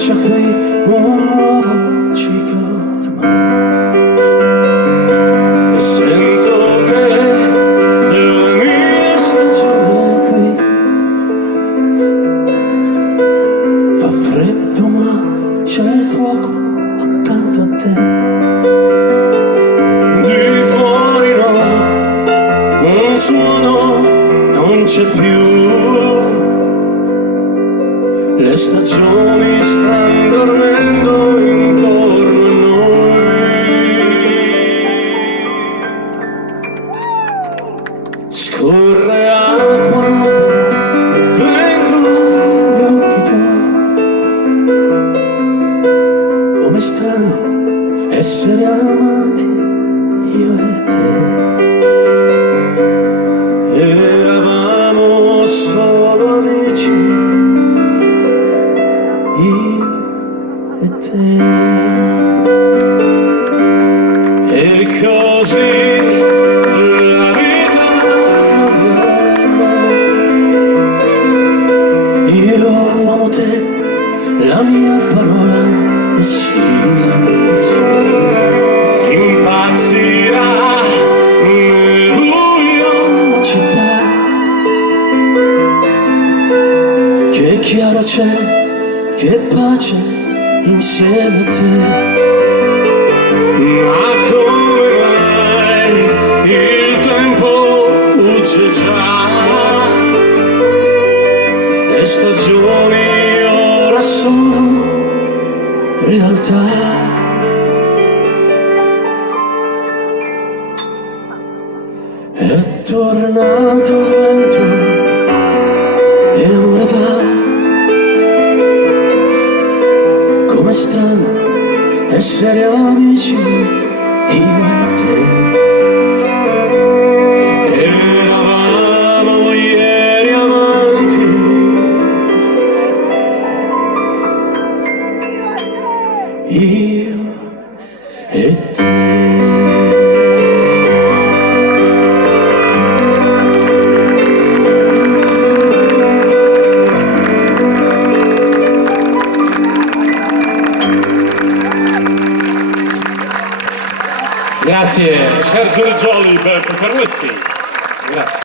comincia qui un nuovo ciclo ormai, e sento che la mia stagione è qui. Fa freddo ma c'è il fuoco accanto a te. Di fuori no, un suono non c'è più. Le stagioni stanno dormendo intorno a noi. Scorre acqua nuova dentro gli occhi tuoi. Come strano essere amanti io e te. Eravamo solo amici, io e te. E così la vita cambia. Io amo te, la mia parola è sì. Impazzirà nel buio la città. Che chiaro c'è, che pace insieme a te. Ma come mai il tempo fugge già? Le stagioni ora sono realtà. È tornato il vento e l'amore va. Com'è strano essere amici io e te. Eravamo ieri amanti, io e te. Grazie Sergio Reggioli per Carletti. Grazie.